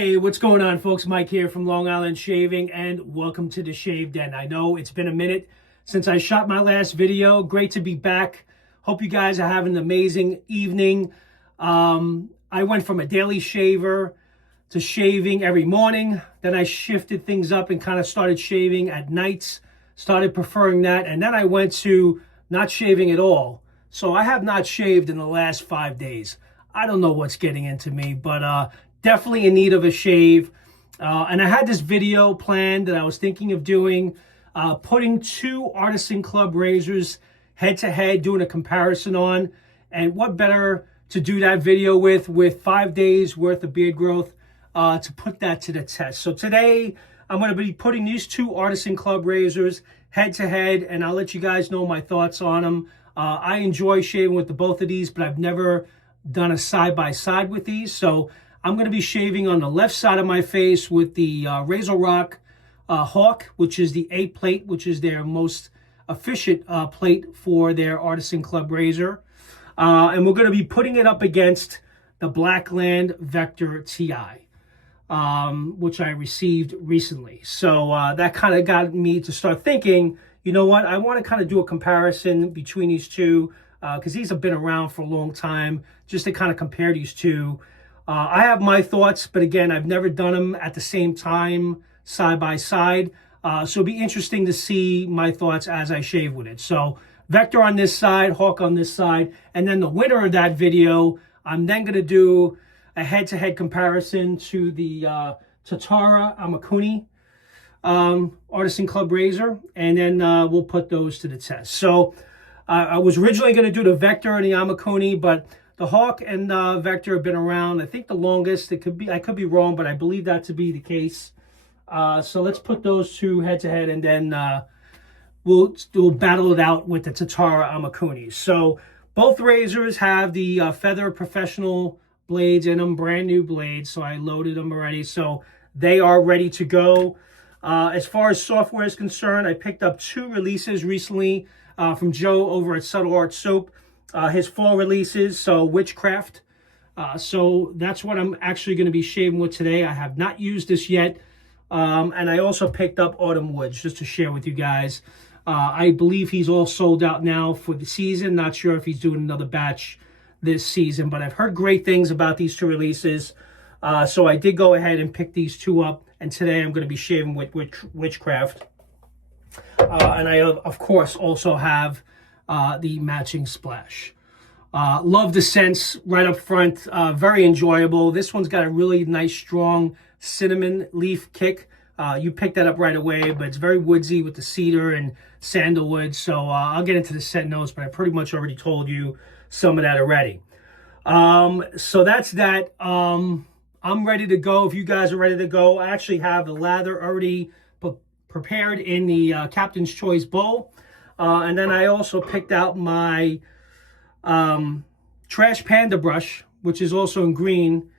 Hey, what's going on, folks? Mike here from Long Island Shaving, and welcome to the Shave Den. I know it's been a minute since I shot my last video. Great to be back. Hope you guys are having an amazing evening. I went from a daily shaver to shaving every morning. Then I shifted things up and kind of started shaving at nights. Started preferring that. And then I went to not shaving at all. So I have not shaved in the last 5 days. I don't know what's getting into me, but definitely in need of a shave. And I had this video planned that I was thinking of doing, putting two Artisan Club razors head to head, doing a comparison on. And what better to do that video with 5 days worth of beard growth to put that to the test. So today I'm going to be putting these two Artisan Club razors head to head, and I'll let you guys know my thoughts on them. I enjoy shaving with both of these, but I've never done a side-by-side with these. So I'm going to be shaving on the left side of my face with the RazoRock Hawk, which is the A plate, which is their most efficient plate for their Artisan Club razor. And we're going to be putting it up against the Blackland Vector TI, which I received recently. So that kind of got me to start thinking, you know what, I want to kind of do a comparison between these two because these have been around for a long time, just to kind of compare these two. I have my thoughts, but again, I've never done them at the same time, side by side. So it'll be interesting to see my thoughts as I shave with it. So Vector on this side, Hawk on this side, and then the winner of that video, I'm then going to do a head-to-head comparison to the Tatara Amakuni Artisan Club razor, and then we'll put those to the test. So I was originally going to do the Vector and the Amakuni, but the Hawk and Vector have been around, I think, the longest. It could be, I could be wrong, but I believe that to be the case. So let's put those two head to head, and then we'll battle it out with the Tatara Amakuni. So both razors have the Feather Professional blades in them, brand new blades. So I loaded them already, so they are ready to go. As far as software is concerned, I picked up 2 releases recently from Joe over at Subtle Art Soap. His fall releases, so WitchCraft. So that's what I'm actually going to be shaving with today. I have not used this yet. And I also picked up Autumn Woods just to share with you guys. I believe he's all sold out now for the season. Not sure if he's doing another batch this season, but I've heard great things about these 2 releases. So I did go ahead and pick these 2 up. And today I'm going to be shaving with WitchCraft. And I, of course, also have the matching splash. Love the scents right up front. Very enjoyable. This one's got a really nice, strong cinnamon leaf kick. You picked that up right away, but it's very woodsy with the cedar and sandalwood. So I'll get into the scent notes, but I pretty much already told you some of that already. So that's that. I'm ready to go. If you guys are ready to go, I actually have the lather already prepared in the Captain's Choice bowl. And then I also picked out my Trash Panda brush, which is also in green,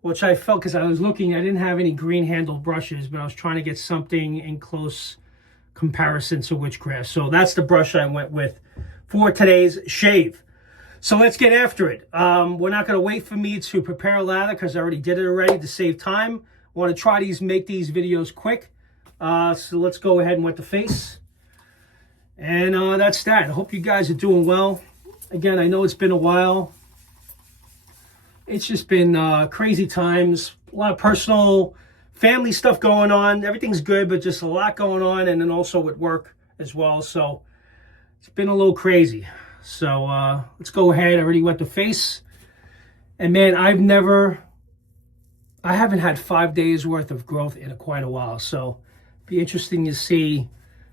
which I felt, because I was looking, I didn't have any green handled brushes, but I was trying to get something in close comparison to WitchCraft. So that's the brush I went with for today's shave. So let's get after it. We're not going to wait for me to prepare a lather because I already did it already to save time. I want to try make these videos quick. So let's go ahead and wet the face. And that's that. I hope you guys are doing well. Again, I know it's been a while. It's just been crazy times. A lot of personal, family stuff going on. Everything's good, but just a lot going on. And then also with work as well. So it's been a little crazy. So let's go ahead. I already wet the face. And man, I haven't had 5 days worth of growth in quite a while. So it'll be interesting to see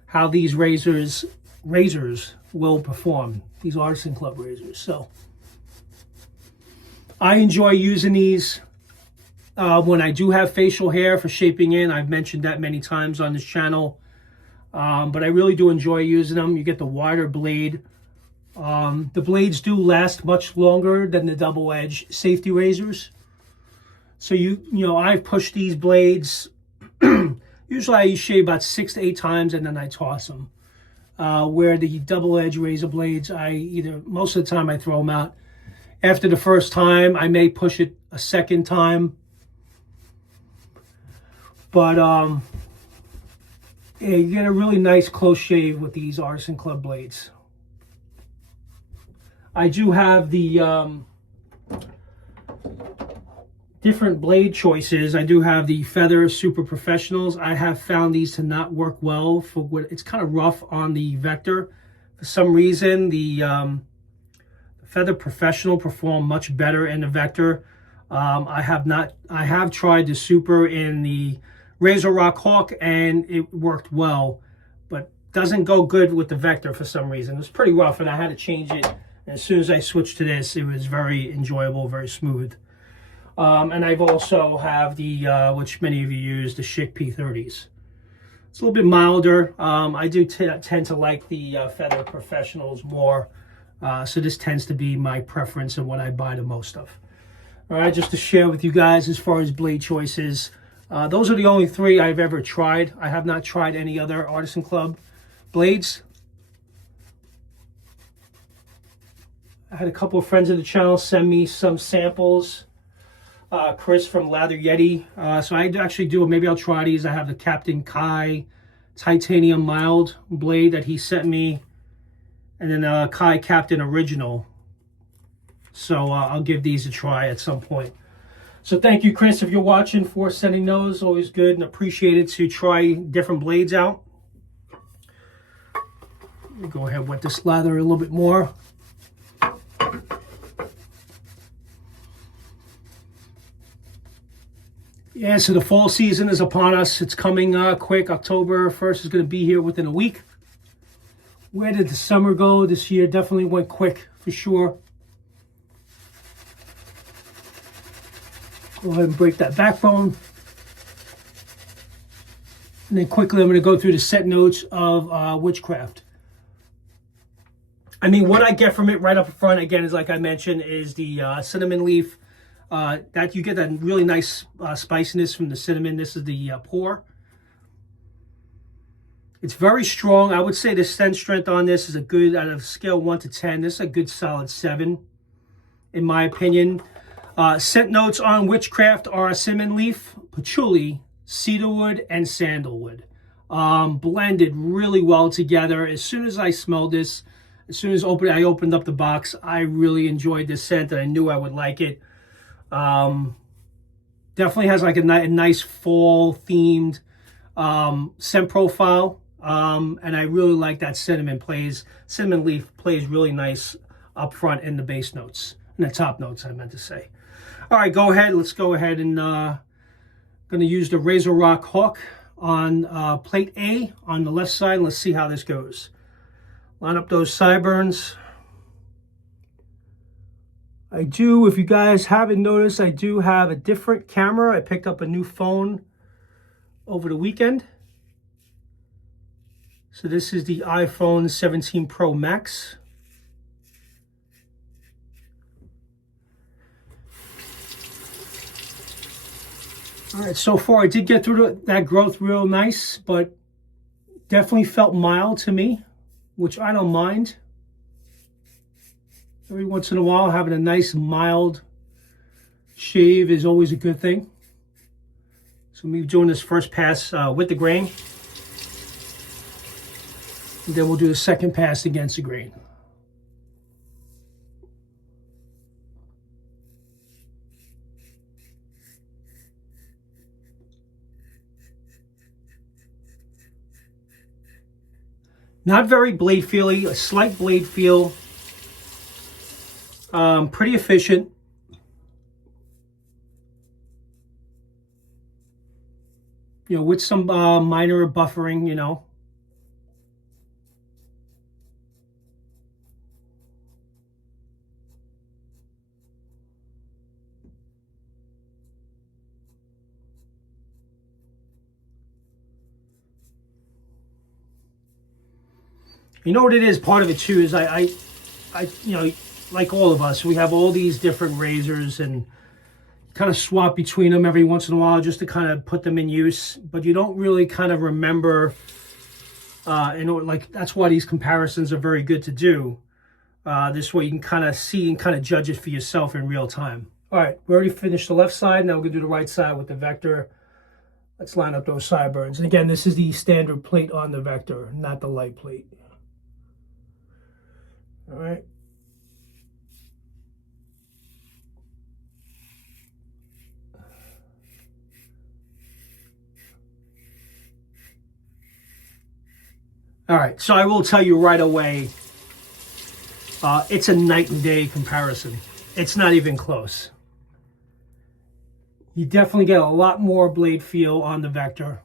how these razors will perform, these Artisan Club razors. So I enjoy using these when I do have facial hair for shaping in. I've mentioned that many times on this channel, but I really do enjoy using them. You get the wider blade. The blades do last much longer than the double edge safety razors. So you know, I've pushed these blades. Usually I shave about 6 to 8 times and then I toss them. Where the double edge razor blades, most of the time I throw them out. After the first time, I may push it a second time. But yeah, you get a really nice close shave with these Artisan Club blades. I do have the different blade choices. I do have the Feather Super Professionals. I have found these to not work well for what it's kind of rough on the Vector. For some reason, the Feather Professional perform much better in the Vector. I have tried the Super in the RazoRock Hawk and it worked well, but doesn't go good with the Vector for some reason. It was pretty rough and I had to change it. And as soon as I switched to this, it was very enjoyable, very smooth. And I've also have the, which many of you use, the Schick P30s. It's a little bit milder. I do tend to like the Feather Professionals more. So this tends to be my preference and what I buy the most of. All right, just to share with you guys as far as blade choices. Those are the only three I've ever tried. I have not tried any other Artisan Club blades. I had a couple of friends of the channel send me some samples. Chris from Lather Yeti. So I actually do, maybe I'll try these. I have the Captain Kai Titanium Mild blade that he sent me. And then Kai Captain Original. So I'll give these a try at some point. So thank you, Chris, if you're watching, for sending those. Always good and appreciated to try different blades out. Let me go ahead with this lather a little bit more. Yeah, so the fall season is upon us. It's coming quick. October 1st is going to be here within a week. Where did the summer go this year? Definitely went quick, for sure. Go ahead and break that backbone. And then quickly I'm going to go through the set notes of WitchCraft. I mean, what I get from it right up front, again, is like I mentioned, is the cinnamon leaf. That you get that really nice spiciness from the cinnamon. This is the pour. It's very strong. I would say the scent strength on this is a good, out of scale 1 to 10, this is a good solid 7, in my opinion. Scent notes on WitchCraft are cinnamon leaf, patchouli, cedarwood, and sandalwood. Blended really well together. As soon as I smelled this, as soon as I opened up the box, I really enjoyed this scent and I knew I would like it. Definitely has like a nice fall themed scent profile. And I really like that cinnamon leaf plays really nice up front in the base notes, in the top notes I meant to say. All right, let's go ahead and going to use the RazoRock Hawk on plate A on the left side. Let's see how this goes. Line up those sideburns. I do, if you guys haven't noticed, I do have a different camera. I picked up a new phone over the weekend. So this is the iPhone 17 Pro Max. All right, so far I did get through that growth real nice, but definitely felt mild to me, which I don't mind. Every once in a while, having a nice mild shave is always a good thing. So me doing this first pass with the grain. And then we'll do the second pass against the grain. Not very blade feely, a slight blade feel. Pretty efficient. You know, with some minor buffering, you know. You know what it is, part of it too, is I you know, like all of us, we have all these different razors and kind of swap between them every once in a while just to kind of put them in use, but you don't really kind of remember, you know, like that's why these comparisons are very good to do. This way you can kind of see and kind of judge it for yourself in real time. All right, we already finished the left side. Now we're gonna do the right side with the Vector Let's line up those sideburns. And again, this is the standard plate on the Vector, not the light plate. All right. All right, so I will tell you right away, it's a night and day comparison. It's not even close. You definitely get a lot more blade feel on the Vector.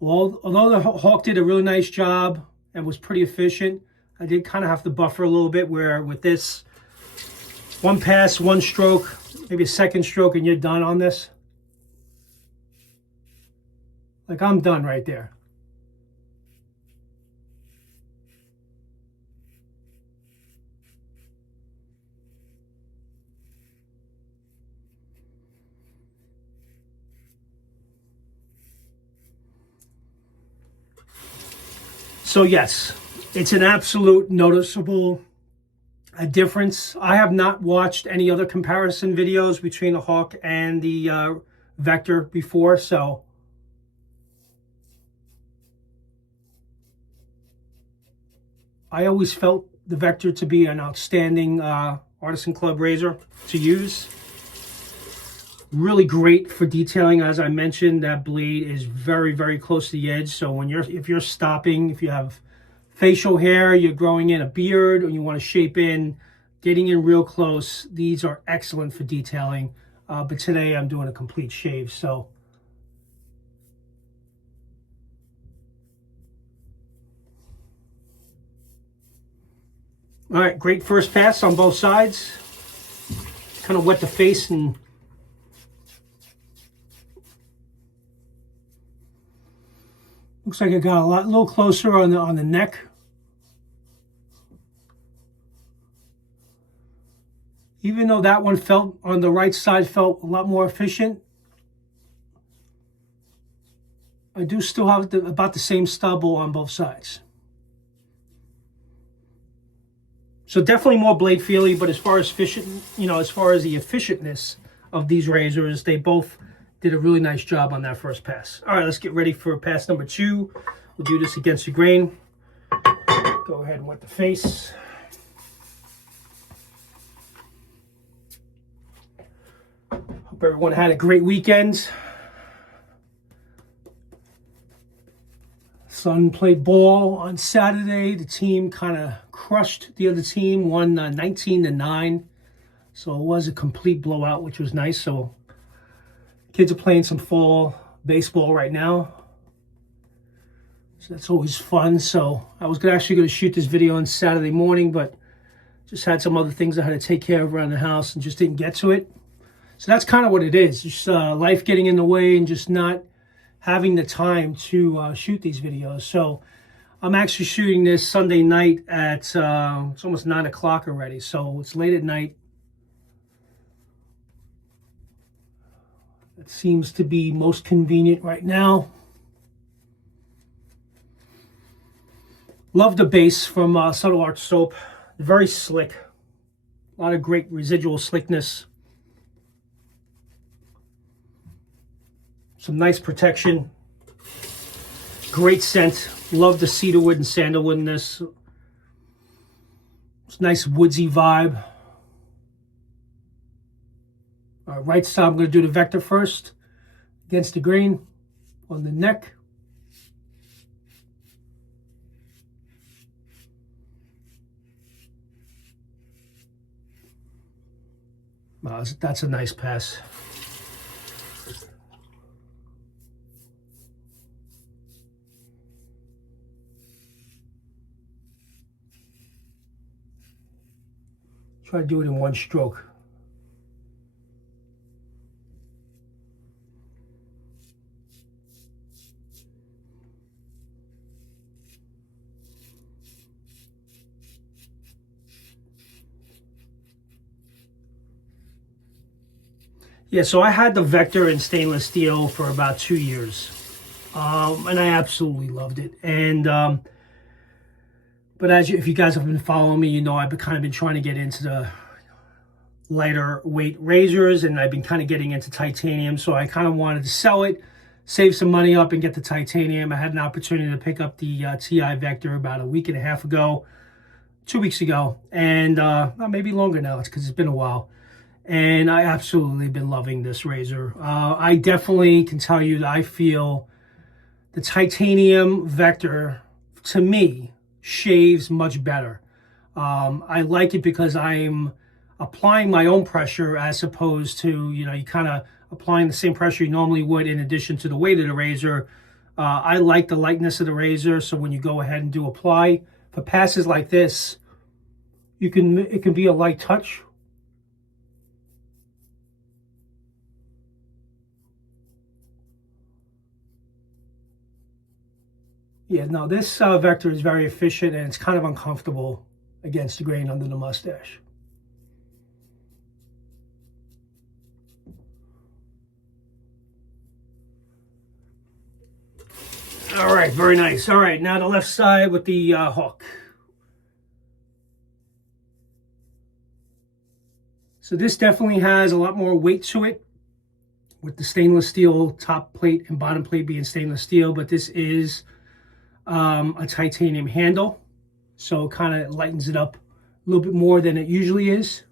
Well, although the Hawk did a really nice job and was pretty efficient, I did kind of have to buffer a little bit, where with this, one pass, one stroke, maybe a second stroke, and you're done on this. Like, I'm done right there. So yes, it's an absolute noticeable difference. I have not watched any other comparison videos between the Hawk and the Vector before, so I always felt the Vector to be an outstanding Artisan Club razor to use. Really great for detailing. As I mentioned, that blade is very, very close to the edge. So when if you're stopping, if you have facial hair, you're growing in a beard, or you want to shape in, getting in real close, these are excellent for detailing. But today I'm doing a complete shave, so. All right, great first pass on both sides. Kind of wet the face and looks like it got a little closer on the neck. Even though that one felt on the right side felt a lot more efficient, I do still have about the same stubble on both sides. So definitely more blade feely, but as far as efficient, as far as the efficientness of these razors, they both did a really nice job on that first pass. All right, let's get ready for pass number 2. We'll do this against the grain. Go ahead and wet the face. Hope everyone had a great weekend. Son played ball on Saturday. The team kind of crushed the other team, won 19-9. So it was a complete blowout, which was nice. So kids are playing some fall baseball right now. So that's always fun. So I was actually going to shoot this video on Saturday morning, but just had some other things I had to take care of around the house and just didn't get to it. So that's kind of what it is. Just life getting in the way and just not having the time to shoot these videos. So I'm actually shooting this Sunday night at, it's almost 9 o'clock already. So it's late at night. It seems to be most convenient right now. Love the base from Subtle Art Soap. Very slick. A lot of great residual slickness. Some nice protection. Great scent. Love the cedarwood and sandalwood in this. It's a nice woodsy vibe. All right, right side, I'm going to do the Vector first. Against the grain on the neck. That's a nice pass. Try to do it in one stroke. Yeah, so I had the Vector in stainless steel for about 2 years. And I absolutely loved it. And but if you guys have been following me, I've kind of been trying to get into the lighter weight razors, and I've been kind of getting into titanium, so I kind of wanted to sell it, save some money up, and get the titanium. I had an opportunity to pick up the TI Vector about a week and a half ago, 2 weeks ago, and maybe longer now. It's because it's been a while, and I absolutely been loving this razor. I definitely can tell you that I feel the titanium Vector, to me, shaves much better. I like it because I'm applying my own pressure as opposed to, you know, you kind of applying the same pressure you normally would in addition to the weight of the razor. I like the lightness of the razor, so when you go ahead and do apply, for passes like this, it can be a light touch. Yeah, no, this Vector is very efficient, and it's kind of uncomfortable against the grain under the mustache. All right, very nice. All right, now the left side with the hook. So this definitely has a lot more weight to it, with the stainless steel top plate and bottom plate being stainless steel, but this is a titanium handle, so it kind of lightens it up a little bit more than it usually is,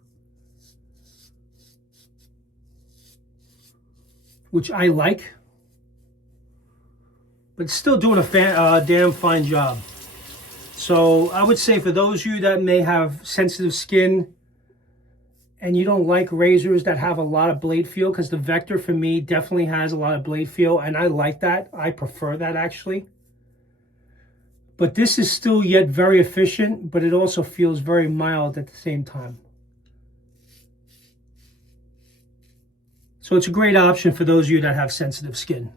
which I like, but it's still doing a damn fine job. So I would say for those of you that may have sensitive skin and you don't like razors that have a lot of blade feel, because the Vector for me definitely has a lot of blade feel, and I like that. I prefer that actually. But this is still yet very efficient, but it also feels very mild at the same time. So it's a great option for those of you that have sensitive skin.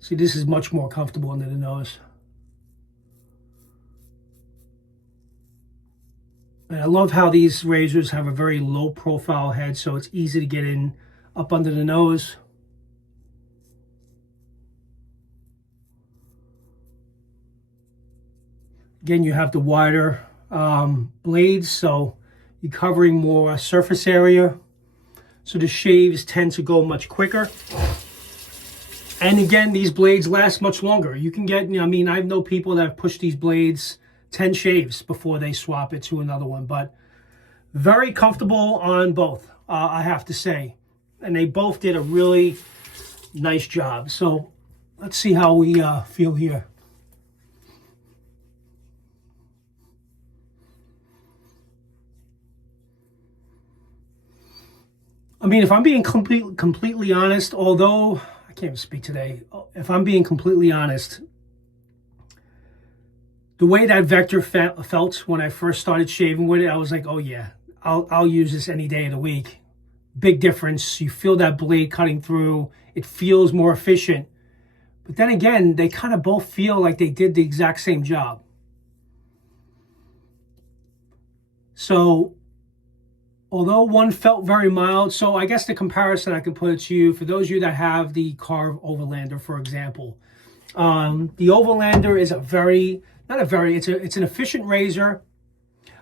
See, this is much more comfortable under the nose. And I love how these razors have a very low profile head, so it's easy to get in up under the nose. Again, you have the wider blades, so you're covering more surface area. So the shaves tend to go much quicker. And again, these blades last much longer. You can get, I mean, I know people that have pushed these blades 10 shaves before they swap it to another one, but very comfortable on both, I have to say. And they both did a really nice job. So let's see how we feel here. I mean, if I'm being completely honest, although I can't even speak today. If I'm being completely honest, the way that Vector felt when I first started shaving with it, I was like, oh yeah, I'll use this any day of the week. Big difference. You feel that blade cutting through. It feels more efficient. But then again, they kind of both feel like they did the exact same job. So although one felt very mild, so I guess the comparison I can put it to you, for those of you that have the Carve Overlander, for example, the Overlander is it's an efficient razor,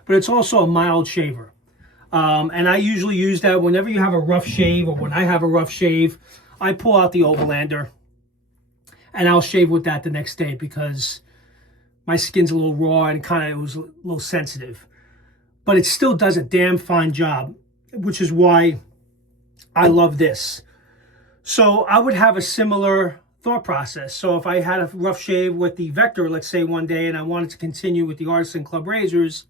but it's also a mild shaver. And I usually use that whenever you have a rough shave, or when I have a rough shave, I pull out the Overlander and I'll shave with that the next day, because my skin's a little raw and it was a little sensitive. But it still does a damn fine job, which is why I love this. So I would have a similar thought process. So if I had a rough shave with the Vector, let's say one day, and I wanted to continue with the Artisan Club razors,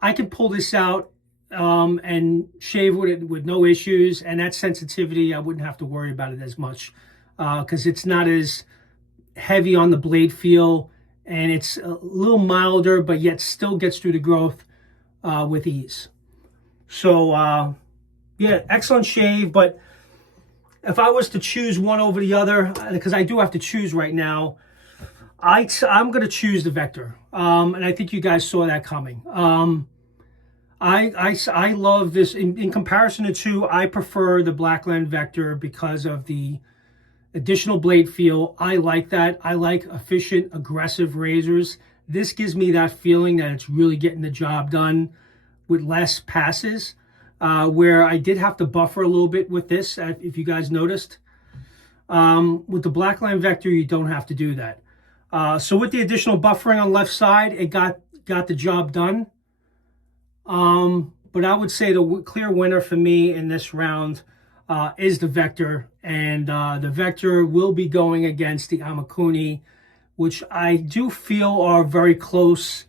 I can pull this out and shave with it with no issues. And that sensitivity, I wouldn't have to worry about it as much, because it's not as heavy on the blade feel, and it's a little milder, but yet still gets through the growth with ease. So yeah, excellent shave. But if I was to choose one over the other, because I do have to choose right now, I'm going to choose the Vector, and I think you guys saw that coming. I love this. In comparison to two, I prefer the Blackland Vector because of the additional blade feel. I like that. I like efficient, aggressive razors. This gives me that feeling that it's really getting the job done with less passes, where I did have to buffer a little bit with this, if you guys noticed. With the Blackland Vector, you don't have to do that. So with the additional buffering on the left side, it got the job done. But I would say the clear winner for me in this round is the Vector, and the Vector will be going against the Amakuni, which I do feel are very closer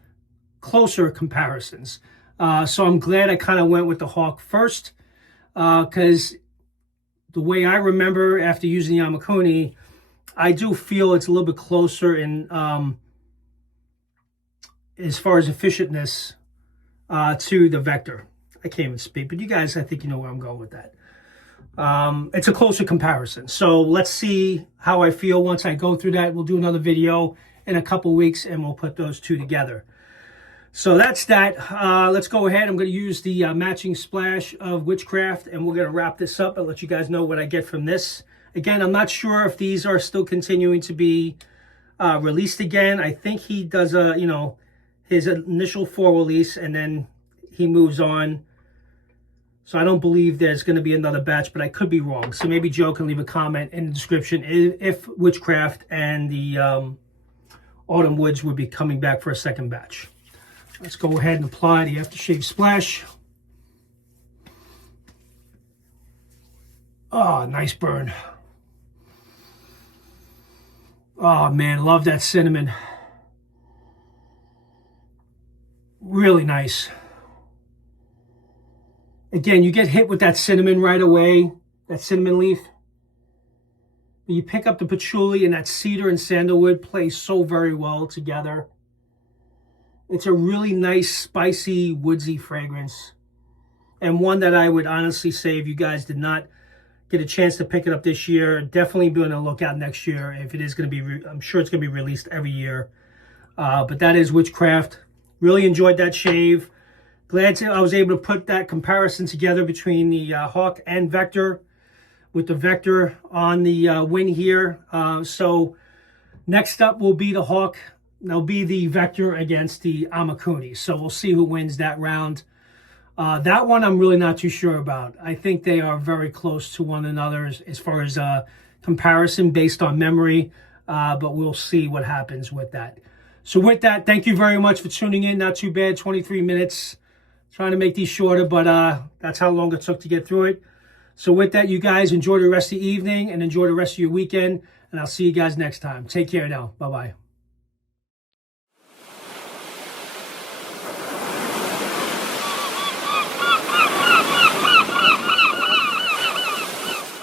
comparisons. So I'm glad I kind of went with the Hawk first, because the way I remember after using the Amakuni, I do feel it's a little bit closer in as far as efficientness to the Vector. I can't even speak, but you guys, I think you know where I'm going with that. It's a closer comparison. So let's see how I feel once I go through that. We'll do another video in a couple weeks and we'll put those two together. So that's that. Let's go ahead. I'm going to use the matching splash of WitchCraft, and we're going to wrap this up and let you guys know what I get from this. Again, I'm not sure if these are still continuing to be released again. I think he does his initial 4 release and then he moves on. So I don't believe there's going to be another batch, but I could be wrong. So maybe Joe can leave a comment in the description if WitchCraft and the Autumn Woods would be coming back for a second batch. Let's go ahead and apply the aftershave splash. Oh, nice burn. Oh man, love that cinnamon. Really nice. Again, you get hit with that cinnamon right away, that cinnamon leaf. You pick up the patchouli, and that cedar and sandalwood play so very well together. It's a really nice, spicy, woodsy fragrance. And one that I would honestly say, if you guys did not get a chance to pick it up this year, definitely be on the lookout next year. If it is going to be, I'm sure it's going to be released every year. But that is WitchCraft. Really enjoyed that shave. Glad I was able to put that comparison together between the Hawk and Vector, with the Vector on the win here. So next up will be the Hawk. There'll be the Vector against the Amakuni. So we'll see who wins that round. That one I'm really not too sure about. I think they are very close to one another as far as comparison based on memory. But we'll see what happens with that. So with that, thank you very much for tuning in. Not too bad, 23 minutes. Trying to make these shorter, but that's how long it took to get through it. So with that, you guys enjoy the rest of the evening and enjoy the rest of your weekend. And I'll see you guys next time. Take care now. Bye-bye.